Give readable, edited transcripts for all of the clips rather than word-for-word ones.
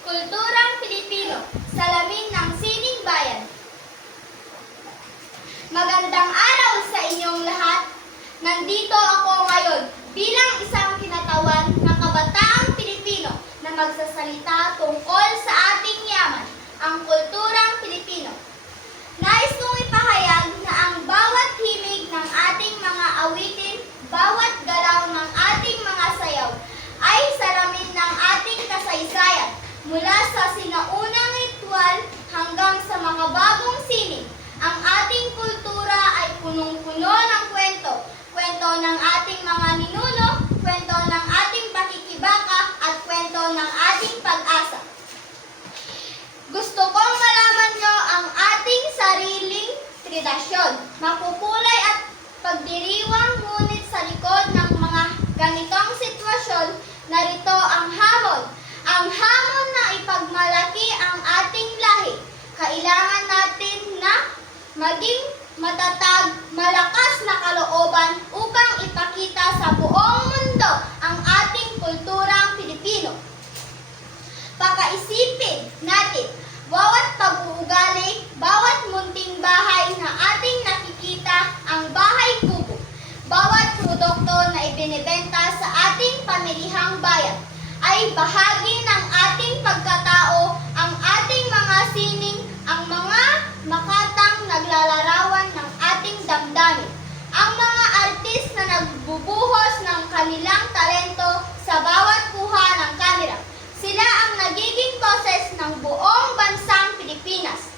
Kulturang Pilipino, salamin ng sining bayan. Magandang araw sa inyong lahat. Nandito ako ngayon bilang isang kinatawan ng kabataang Pilipino na magsasalita tungkol sa ating yaman, ang kulturang Pilipino. Nais kong ipahayag na ang bawat himig ng ating mga awitin, bawat galaw ng ating mga sayaw, ay salamin ng ating kasaysayan. Mula sa sinaunang ritual hanggang sa makabagong sining, ang ating kultura ay punong-puno ng kwento. Kwento ng ating mga ninuno, kwento ng ating pakikibaka, at kwento ng ating pag-asa. Gusto kong malaman nyo ang ating sariling tradisyon. Makukulay at pagdiriwang, ngunit sa likod ng mga ganitong sitwasyon, narito ang hamon. Ang hamon na ipagmalaki ang ating lahi. Kailangan natin na maging matatag, malakas na kalooban upang ipakita sa buong mundo ang ating kulturang Pilipino. Pakaisipin natin, bawat pag-uugali, bawat munting bahay na ating nakikita, ang bahay kubo, bawat produkto na ibinebenta sa ating pamilihang bayan, ay bahagi ng ating pagkatao. Ang ating mga sining, ang mga makatang naglalarawan ng ating damdamin, ang mga artist na nagbubuhos ng kanilang talento sa bawat kuha ng kamera. Sila ang nagiging boses ng buong bansang Pilipinas.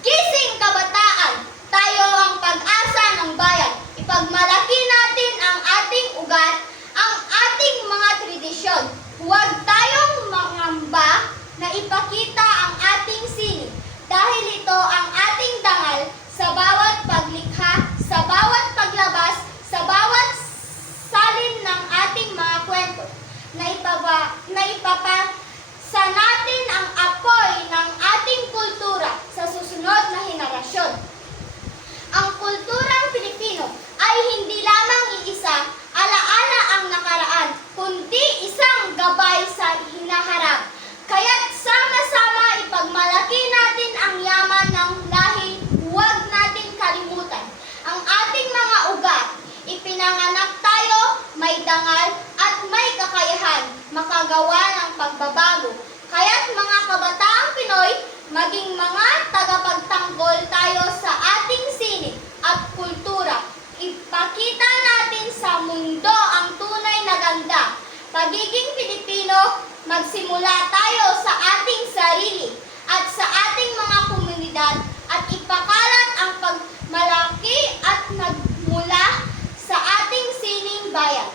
Gising kabataan! Tayo ang pag-asa ng bayan. Ipagmalaki natin ang ating ugat, ang ating mga tradisyon. Huwag tayong mangamba na ipakita ang ating sining, dahil ito ang ating dangal sa bawat paglikha, sa bawat paglabas, sa bawat salin ng ating mga kwento, na ipapasa natin ang apoy ng ating kultura sa susunod na henerasyon. Ang kulturang Pilipino ay hindi lamang iisa, alaala ang nakaraan, kundi isang gabay sa hinaharap. Kaya't sama-sama ipagmalaki natin ang yaman ng lahi, huwag natin kalimutan ang ating mga ugat. Ipinanganak tayo, may dangal at may kakayahan, makagawa ng pagbabago. Kaya't mga kabataang Pinoy, maging mga tagapagtanggol tayo sa ating sining at kultura. Ipakita natin sa mundo ang tunay na ganda. Pagiging Pilipino, magsimula tayo sa ating sarili at sa ating mga komunidad at ipakalat ang pagmalaki at nagmula sa ating sining bayan.